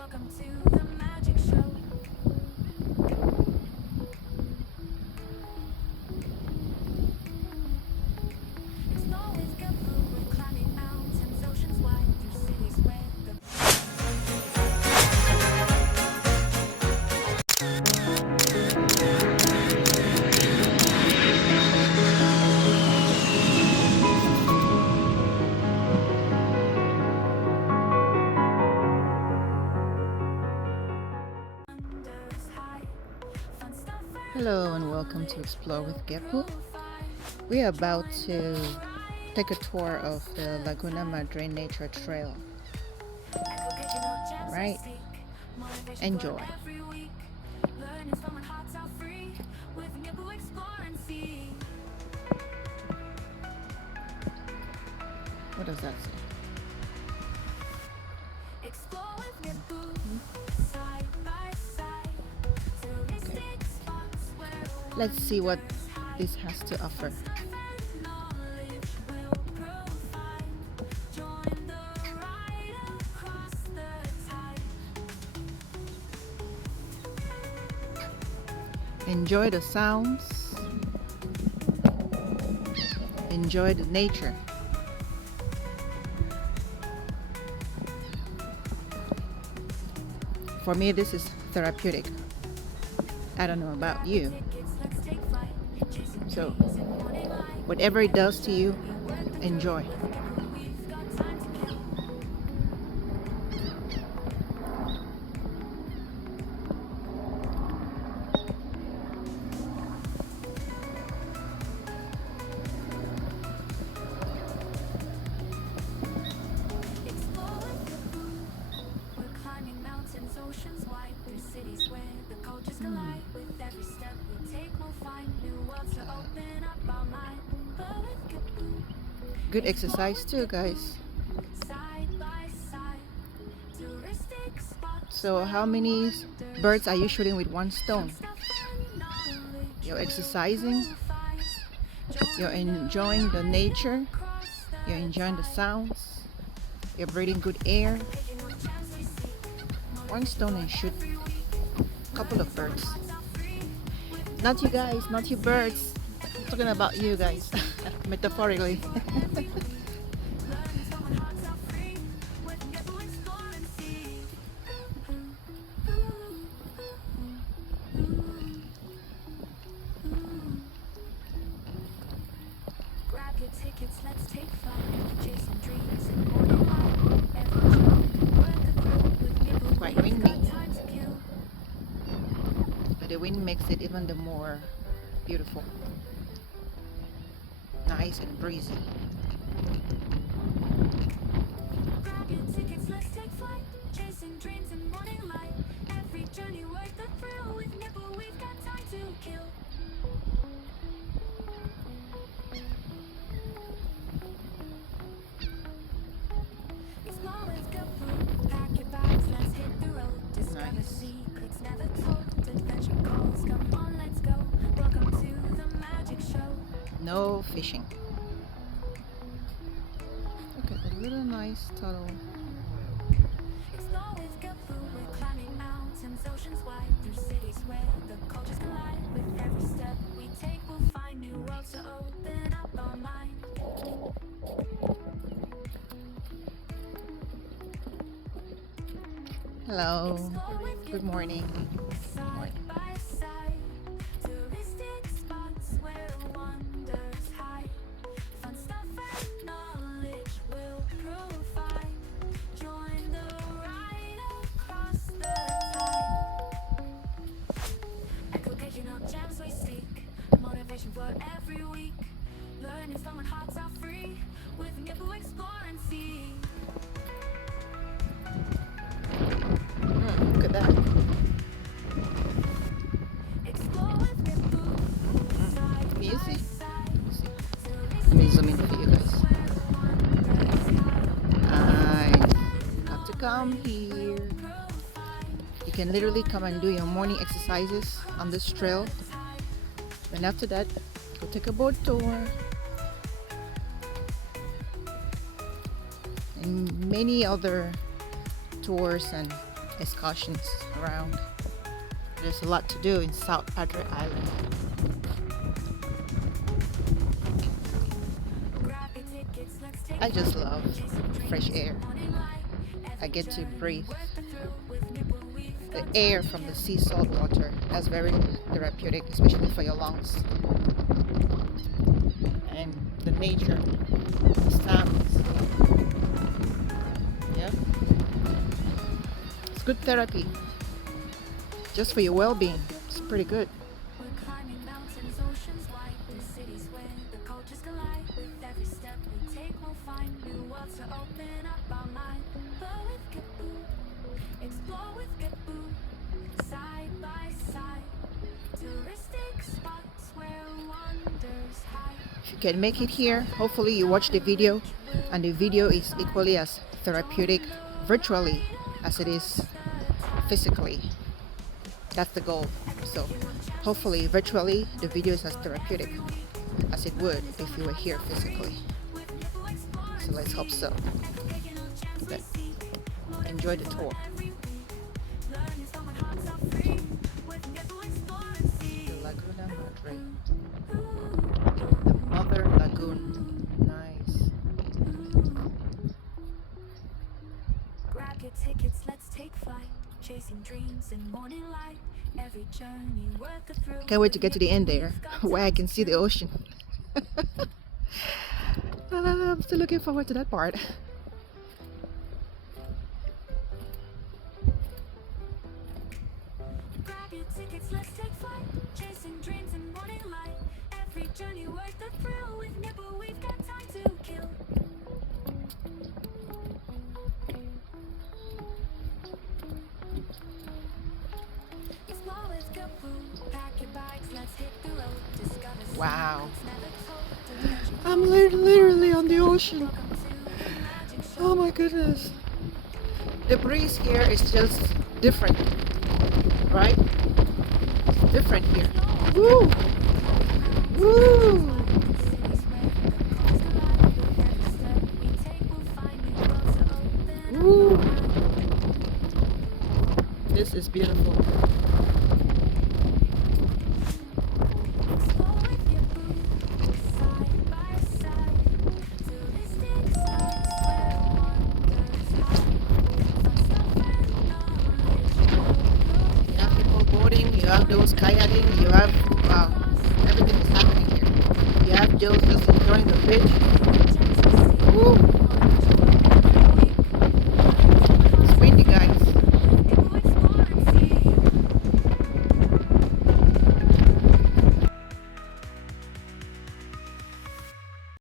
Welcome to the magic show. Explore with Gaboo. We're climbing mountains, oceans wide, through cities where the wonders high. Fun stuff Hello and welcome to Explore with Gepu. We are about to take a tour of the Laguna Madre Nature Trail. educational gems we Right? seek. Motivation Enjoy. for every week. Learnings from our hearts are free. With Gaboo, explore and see. What does that say? Explore with Gaboo. Side by side. Touristic spots where Let's see what this has to offer. knowledge will provide. Join the ride across the tide. Enjoy the sounds. Enjoy the nature. For me, this is therapeutic. I don't know about you. Tickets, let's take flight. Chasing So, dreams in morning light. whatever it does to you, enjoy. We've got time to kill. Explore with Gaboo. We're climbing mountains, oceans wide, through cities where the cultures collide. With every step we take, we'll find new worlds to open up our mind. But with Gaboo, Good exercise too, guys. side by side, touristic spots. So, how many birds are you shooting with one stone? Stuff and knowledge You're exercising, find. you're enjoying the nature, Across the you're enjoying the sounds, you're breathing good air. taking what chance we seek. One stone and shoot a couple of birds. Hearts are free. Not you guys, not you birds. I'm talking about you guys, metaphorically. Learnings from our hearts are free. With Gaboo, explore and see. Grab your tickets, let's take flight. Chasing dreams in morning light. Every journey worth the thrill. With Gaboo, Quite we've windy. got time to kill. But the wind makes it even the more beautiful. Nice and breezy. Grab your tickets, let's take flight. Chasing dreams in morning light. Every journey worth the thrill. With Gaboo, we've got time to kill. Explore with Gaboo. Pack your bags, let's hit the road. Discover Nice. secrets never told. Adventure calls, come on, let's go. Welcome to the magic show. No fishing. Okay, a little nice tunnel. Explore with Gaboo. We're climbing mountains, oceans wide, through cities where the cultures collide. With every step we take, we'll find new worlds to open up our mind. Hello. Explore with Good morning. Side by side, touristic spots where wonders hide. Fun stuff and knowledge will provide. Join the ride across the tide. Educational gems we seek. Motivation for every week. Learnings from our hearts are free. With Gaboo, explore and see. Look at that. Explore with Gaboo. Side Can you by see? side. Let me zoom in for you guys. I have to come here. You can literally come and do your morning exercises on this trail. Then after that, go take a boat tour. And many other tours and excursions around. There's a lot to do in South Padre Island. I just love fresh air. I get to breathe the air from the sea salt water. That's very therapeutic, especially for your lungs. And the nature, the sounds. Yeah. It's good therapy. Just for your well-being. It's pretty good. We're climbing mountains, oceans wide, the cities where the cultures collide. With every step we take, we'll find new worlds to open up our mind. But with Gaboo, explore with Gaboo, side by side. Touristic spots where wonders hide. If you can make it here, hopefully you watch the video, and the video is equally as therapeutic virtually as it is physically. That's the goal. So hopefully virtually the video is as therapeutic as it would if you were here physically. So let's hope so. But enjoy the tour. The Laguna Madre. The Mother Lagoon. Nice. Grab your tickets, let's take flight. Chasing dreams in morning light. Every journey worth the thrill. Can't wait to get to the end there, where I can see the ocean. I'm still looking forward to that part. Grab your tickets, let's take flight. Chasing dreams in morning light. Every journey worth the thrill. With Nibble, we've got time to kill. Explore with Gaboo. Pack your bags, let's hit the road. Discover Wow. secrets never told. Dimension I'm literally on the ocean. welcome to the magic show. Oh my goodness. The breeze here is just different, right? It's different here. Woo! Woo! Woo! This is beautiful. You have people boating, you have those kayaking, you have, wow, everything is happening here. You have those just enjoying the beach. Woo!